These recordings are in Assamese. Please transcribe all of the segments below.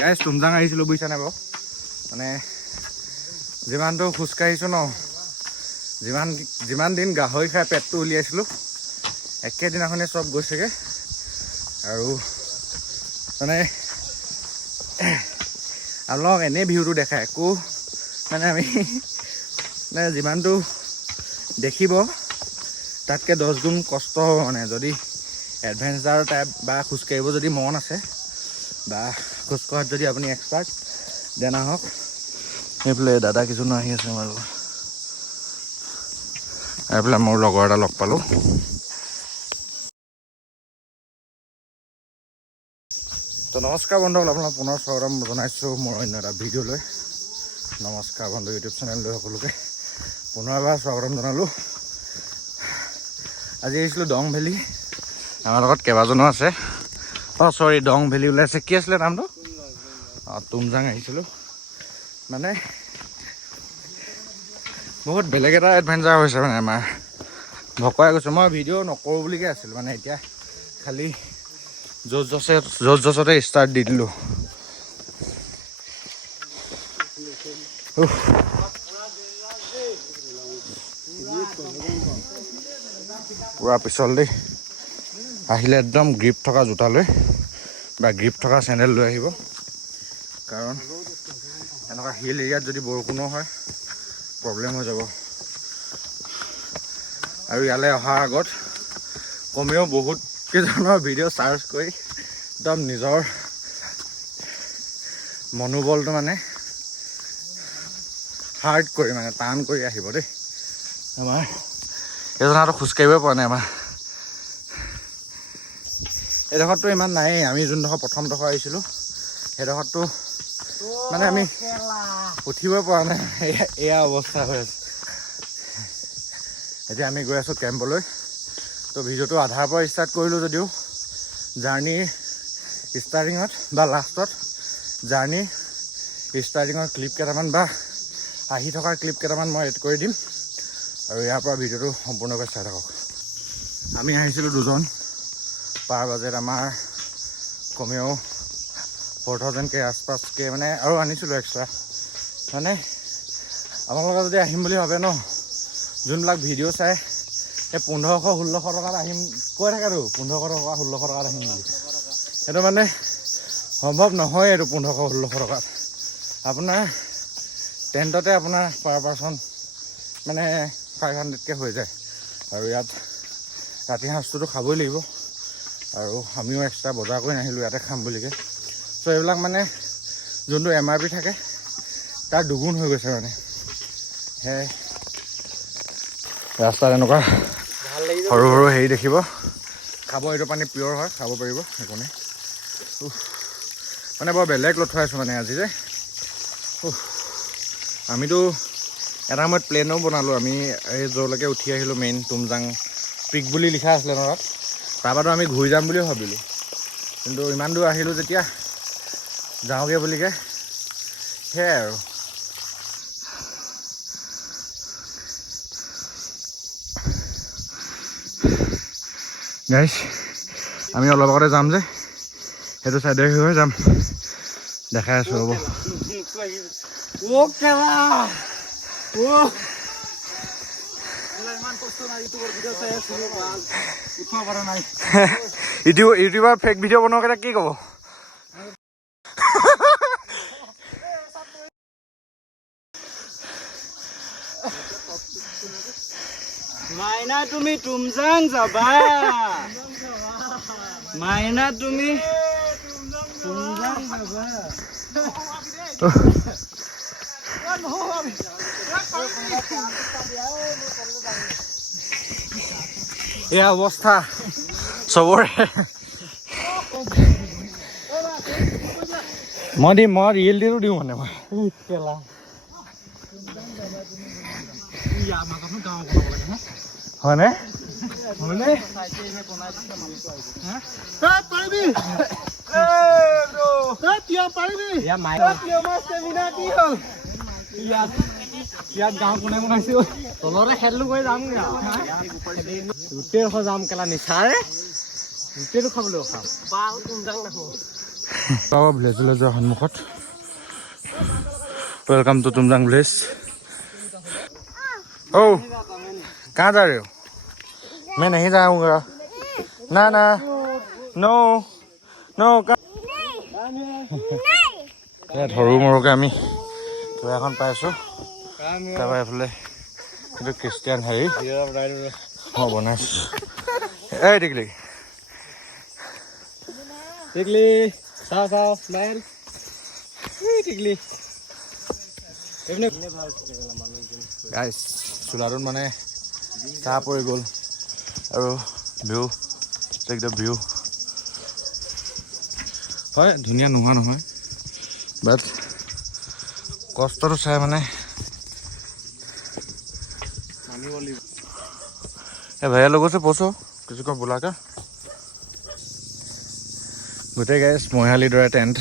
গাইজ তুমজাং আহিছিলোঁ বুজিছা নাই বাৰু মানে যিমানটো খোজকাঢ়িছোঁ ন যিমান দিন গাহৰি খাই পেটটো উলিয়াইছিলোঁ একেদিনাখনে চব গৈছেগৈ আৰু মানে আপোনালোকক এনেই ভিউটো দেখায় একো মানে আমি মানে যিমানটো দেখিব তাতকৈ 10 গুণ কষ্ট হ'ব মানে যদি এডভেঞ্চাৰ টাইপ বা খোজকাঢ়িব যদি মন আছে বা খোজকঢ়াত যদি আপুনি এক্সপাৰ্ট দেন আহক। এইফালে দাদা কিছুমান আহি আছে আমাৰ লগত, এইফালে মোৰ লগৰ এটা লগ পালোঁ। তো নমস্কাৰ বন্ধুসকল, আপোনাক পুনৰ স্বাগতম জনাইছোঁ মোৰ অন্য এটা ভিডিঅ'লৈ। নমস্কাৰ বন্ধু ইউটিউব চেনেললৈ সকলোকে পুনৰ এবাৰ স্বাগতম জনালোঁ। আজি আহিছিলোঁ দং ভেলী, আমাৰ লগত কেইবাজনো আছে। চৰি দং ভেলী ওলাইছে, কি আছিলে নামটো? তুমজাং আহিছিলোঁ মানে বহুত বেলেগ এটা এডভেঞ্চাৰ হৈছে মানে আমাৰ ভকুৱাই গৈছোঁ। মই ভিডিঅ' নকৰোঁ বুলিকৈ আছিলোঁ মানে এতিয়া খালি য'তে ষ্টাৰ্ট দি দিলোঁ। পুৰা পিছল দেই, আহিলে একদম গ্ৰিপ থকা জোতা লৈ বা গ্ৰিপ থকা চেণ্ডেল লৈ আহিব, কাৰণ এনেকুৱা হিল এৰিয়াত যদি বৰষুণো হয় প্ৰব্লেম হৈ যাব। আৰু ইয়ালৈ অহাৰ আগত কমেও বহুত কেইজনৰ ভিডিঅ' চাৰ্চ কৰি একদম নিজৰ মনোবলটো মানে হাৰ্ড কৰি মানে টান কৰি আহিব দেই। আমাৰ এজনতো খোজকাঢ়িবই পৰা নাই। আমাৰ এইডোখৰততো ইমান নায়েই, আমি যোনডোখৰ প্ৰথমডোখৰ আহিছিলোঁ সেইডোখৰততো মানে আমি উঠিবই পৰা নাই, এয়া অৱস্থা হৈ আছে। এতিয়া আমি গৈ আছোঁ কেম্পলৈ। তো ভিডিঅ'টো আধাৰ পৰা ষ্টাৰ্ট কৰিলোঁ যদিও জাৰ্ণিৰ ষ্টাৰ্টিঙত বা লাষ্টত জাৰ্ণিৰ ষ্টাৰ্টিঙৰ ক্লিপ কেইটামান বা আহি থকাৰ ক্লিপ কেইটামান মই এড কৰি দিম আৰু ইয়াৰ পৰা ভিডিঅ'টো সম্পূৰ্ণকৈ চাই থাকক। আমি আহিছিলোঁ 2জন, পাৰ বাজেট আমাৰ কমেও 4000K আছপাছকৈ মানে, আৰু আনিছিলোঁ এক্সট্ৰা। মানে আপোনালোকে যদি আহিম বুলি ভাবে ন, যোনবিলাক ভিডিঅ' চাই এই 1500-1600 টকাত আহিম কৈ থাকেতো, 1500-1600 টকাত আহিম বুলি। সেইটো মানে সম্ভৱ নহয়। এইটো 1500-1600 টকাত আপোনাৰ টেণ্টতে আপোনাৰ পাৰ পাৰ্চন মানে 500কৈ হৈ যায়। আৰু ইয়াত ৰাতি সাঁজটোতো খাবই লাগিব, আৰু আমিও এক্সট্ৰা বজাৰ কৰি নাহিলোঁ ইয়াতে খাম বুলিকৈ। চ' এইবিলাক মানে যোনটো MRP থাকে তাৰ দুগুণ হৈ গৈছে মানে। সেই ৰাস্তাত এনেকুৱা সৰু সৰু হেৰি দেখিব, খাব। এইটো পানী পিয়ৰ হয়, খাব পাৰিব, একো নাই। মানে বৰ বেলেগ লথুৱাইছোঁ মানে আজি যে। আমিতো এটা সময়ত প্লেনো বনালোঁ, আমি এই য'লৈকে উঠি আহিলোঁ মেইন তুমজাং পিক বুলি লিখা আছিলে ন তাত, তাৰপৰাতো আমি ঘূৰি যাম বুলিও ভাবিলোঁ, কিন্তু ইমান দূৰ আহিলোঁ যেতিয়া যাওঁগৈ বুলিকৈ সেয়াই আৰু। গাইছ আমি অলপ আগতে যাম যে, সেইটো চাইডে হৈ যাম, দেখাই আছোঁ হ'ব। ইউটিউবৰ ফেক ভিডিঅ' বনোৱা কি ক'ব? মাইনা তুমি তুমজাং যাবা, মাইনা তুমি তুমজাং যাবা। এয়া অৱস্থা চবৰে। মই দিম, মই ৰিয়েল দিও দিওঁ মানে মই হয়নে? ইয়াত গাঁও কোনে বনাইছো, তলতে খেলো কৰি যাম গোটেই যাম কেলা নিচাৰে গোটেইটো খাবলৈ খাম। তুমজাং নাহো ভিলেজলৈ যোৱা সন্মুখত वेलकम टू तुमजांग विलेज। ओ कहाँ जा रहे हो? मैं नहीं जाऊँगा। ना ना नो नो সৰু মৰুকে আমি কিবা এখন পাইছোঁ। তাৰপৰা এইফালে এইটো খ্ৰীষ্টিয়ান হেৰি মই বনাইছোঁ। এই টিকলি টিকলি চাও চাও স্মাইল টিকলি গাইছ চোলাটোত মানে চাহ পৰি গ'ল আৰু ভিউ একদম ভিউ হয় ধুনীয়া নোহোৱা নহয় বাট কষ্টটো চাই মানে भैया लोगों से पूछो किसी को बुला कर गोटे गाइस মহালি দৰে টেণ্ট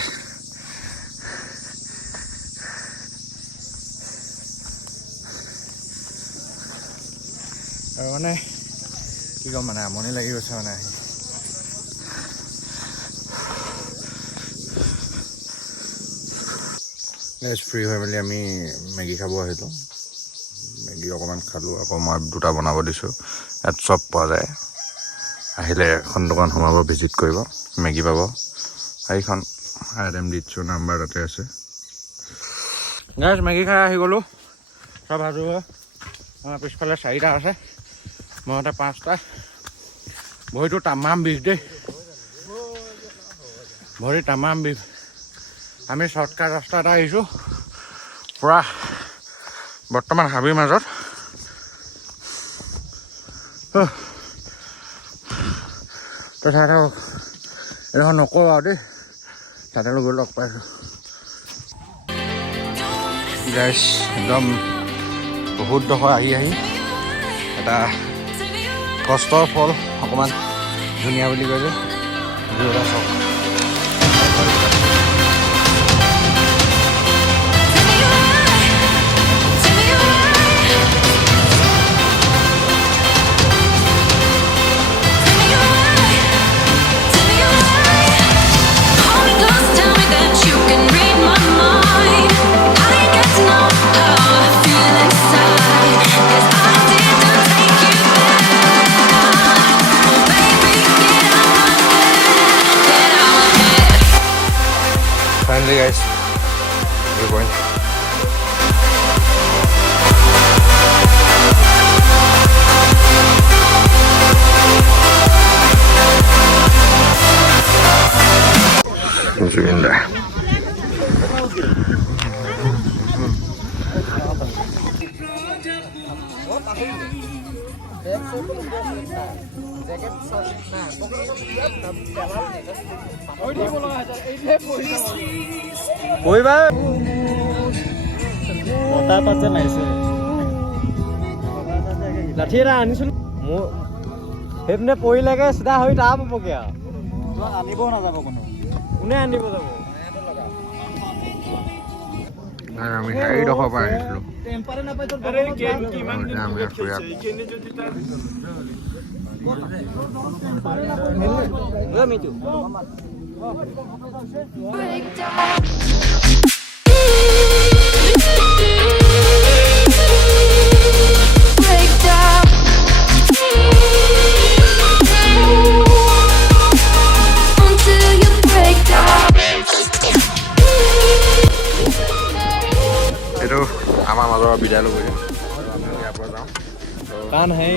আৰু মানে কি ক'ম মানে আমনি লাগি গৈছে মানে আহি গাইস ফ্ৰী হৈ মেলি আমি মেগী খাব আহিলোঁ মেগী অকণমান খালোঁ আকৌ মই দুটা বনাব দিছোঁ ইয়াত চব পোৱা যায় আহিলে এখন দোকান সোমাব ভিজিট কৰিব মেগী পাব সেইখন আইটেম দিছোঁ নাম্বাৰ তাতে আছে গাইছ মেগী খাই আহি গ'লোঁ চব সাজু আমাৰ পিছফালে 4টা আছে মতে 5টা ভৰিটো তামাম বিষ দেই ভৰি তামাম বিষ আমি শ্বৰ্টকাট ৰাস্তা এটা আহিছোঁ পূৰা বৰ্তমান হাবিৰ মাজত তথাপি এইখন নকৰোঁ আৰু দেই তাতে গৈ লগ পাইছোঁ গাইছ একদম বহুত ডখৰ আহি এটা কষ্টৰ ফল অকণমান ধুনীয়া বুলি কয় যে ভিউ এটা চাওক Finally guys, we're going. It's in there. পঢ়িবা বতাহ পাত যে মাৰিছে লাঠি এটা আনিছোন মোৰ সেইপিনে পৰিলেগে চিধা হৈ তাৰ পাবগে আৰু আনিবও নাযাব কোনে আনিব যাব আমি সেইডোখৰ পৰা আহিছিলোঁ এইটো আমাৰ মাজৰ বিদায় ল'ব আৰু আমি ইয়াৰ পৰা যাওঁ কাৰণ সেই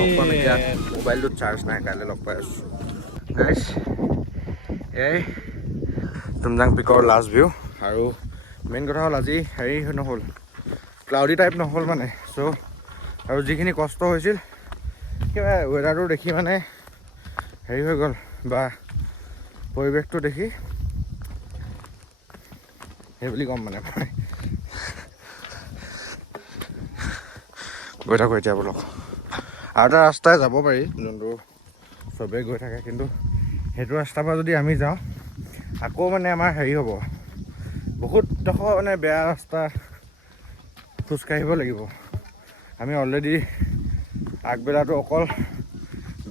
মোবাইলটোত চাৰ্জ নাই কাইলৈ লগ পাই আছোঁ গাইছ এই তুমজাং পিকৰ লাষ্ট ভিউ আৰু মেইন কথা হ'ল আজি হেৰি নহ'ল ক্লাউডি টাইপ নহ'ল মানে চ' আৰু যিখিনি কষ্ট হৈছিল কিবা ৱেডাৰটো দেখি মানে হেৰি হৈ গ'ল বা পৰিৱেশটো দেখি সেই বুলি ক'ম মানে মই গৈ থাকোঁ এতিয়া বোলক আৰু এটা ৰাস্তাই যাব পাৰি যোনটো চবেই গৈ থাকে কিন্তু সেইটো ৰাস্তাৰ পৰা যদি আমি যাওঁ আকৌ মানে আমাৰ হেৰি হ'ব বহুত ডোখৰ মানে বেয়া ৰাস্তা খোজকাঢ়িব লাগিব আমি অলৰেডি আগবেলাটো অকল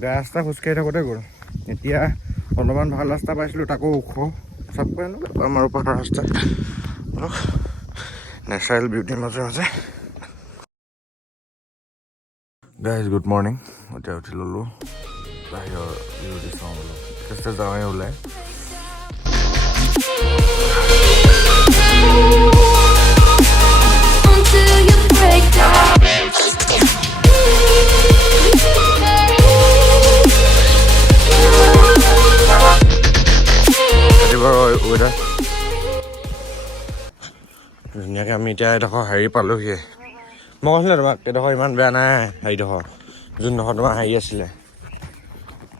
বেয়া ৰাস্তা খোজকাঢ়ি থাকোঁতে গ'ল এতিয়া অলপমান ভাল ৰাস্তা পাইছিলোঁ তাকো ওখ চাপ কৰি আনো আমাৰ ওপৰত ৰাস্তা অলপ নেচাৰেল বিউটিৰ মাজে মাজে। Guys good morning. এতিয়া উঠি ল'লোঁ, বাহিৰৰ বিউটি চাওঁ অলপ, চেষ্টা যাওঁৱে ওলাই। ৱেডাৰ ধুনীয়াকৈ আমি এতিয়া এডোখৰ হেৰি পালোঁহি। মই কৈছিলোঁ তোমাক এডোখৰ ইমান বেয়া নাই, হেৰিডোখৰ যোনডোখৰ তোমাৰ হেৰি আছিলে।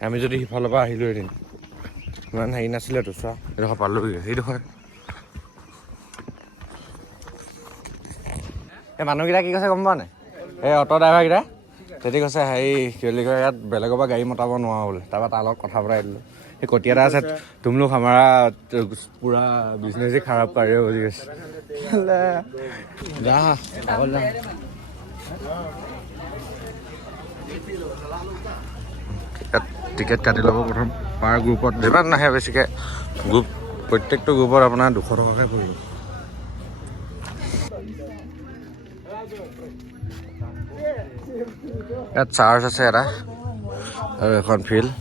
আমি যদি সিফালৰ পৰা আহিলোঁ এদিন ইমান হেৰি নাছিলেতো, চোৱা এডোখৰ পালোঁহি। সেইডোখৰ এই মানুহকেইটা কি কৈছে গম পোৱা নাই? এই অটো ড্ৰাইভাৰকেইটা তেতি কৈছে হেৰি কি বুলি কয়, ইয়াত বেলেগৰ পৰা গাড়ী মতাব নোৱাৰো বোলে। তাৰপৰা তাৰ লগত কথা পতাই দিলোঁ। সেই কটীয়া এটা আছে, তুম লোক হামাৰা পুৰা বিজনেছ ही खराब कर रहे हो বুলি কৈছে। যা আগত যা। টিকেট কাটি ল'ব প্ৰথম পাৰ গ্ৰুপত, যিমান নাহে বেছিকৈ গ্ৰুপ, প্ৰত্যেকটো গ্ৰুপত আপোনাৰ 200 টকাকৈ পৰিব। ইয়াত চাৰ্জ আছে এটা আৰু এখন ফিল্ড।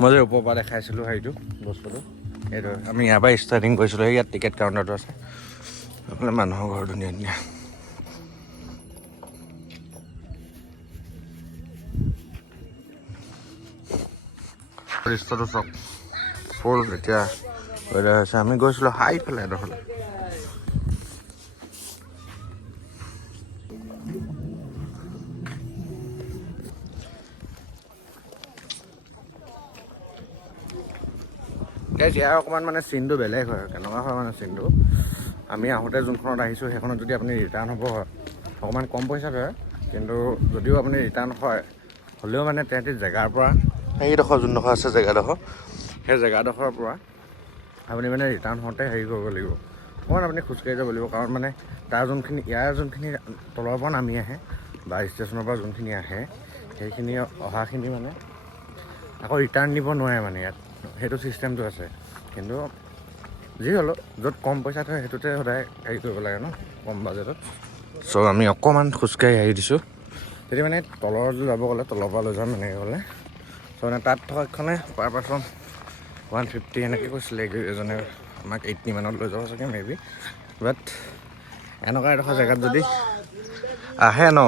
মই যে ওপৰৰ পৰা দেখাইছিলোঁ হেৰিটো বস্তুটো, সেইটো আমি ইয়াৰ পৰা ষ্টাৰ্টিং কৰিছিলোঁ। ইয়াত টিকেট কাউণ্টাৰটো আছে, আপোনাৰ মানুহৰ ঘৰ ধুনীয়া ধুনীয়া। দৃশ্যটো চব ফুল এতিয়া ৱেডাৰ হৈছে। আমি গৈছিলোঁ হাইফালে এডোখৰলৈ। ইয়াৰ অকণমান মানে চিনটো বেলেগ হয়। কেনেকুৱা হয় মানে চিনটো, আমি আহোঁতে যোনখনত আহিছোঁ সেইখনত যদি আপুনি ৰিটাৰ্ণ হ'ব হয় অকণমান কম পইচাত হয়, কিন্তু যদিও আপুনি ৰিটাৰ্ণ হয় হ'লেও মানে তেহেঁতি জেগাৰ পৰা সেইডোখৰ যোনডোখৰ আছে জেগাডোখৰ, সেই জেগাডোখৰৰ পৰা আপুনি মানে ৰিটাৰ্ণ হওঁতে হেৰি কৰিব লাগিব, অকণমান আপুনি খোজকাঢ়ি যাব লাগিব। কাৰণ মানে তাৰ যোনখিনি ইয়াৰ যোনখিনি তলৰ পৰা নামি আহে বা ষ্টেচনৰ পৰা যোনখিনি আহে সেইখিনি অহাখিনি মানে আকৌ ৰিটাৰ্ণ নিব নোৱাৰে মানে ইয়াত, সেইটো ছিষ্টেমটো আছে। কিন্তু যি হ'লেও য'ত কম পইচাত হয় সেইটোতে সদায় হেৰি কৰিব লাগে ন, কম বাজেটত। চ' আমি অকণমান খোজকাঢ়ি আহি দিছোঁ। তেতিয়া মানে তলৰ যাব গ'লে তলৰ পৰা লৈ যাম এনেকৈ গ'লে। চ' মানে তাত থকাখনে পাৰ পাৰ্চন 150 এনেকৈ কৈছিলে এজনে, আমাক 80 মানত লৈ যাব চাগে মে বি। বাট এনেকুৱা এডোখৰ জেগাত যদি আহে ন,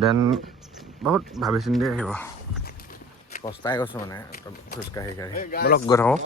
দেন বহুত ভাবি চিন্তি আহিব। পস্তাই গৈছোঁ মানে খোজকাঢ়ি কাঢ়ি। ব'লক গৈ থাকোঁ।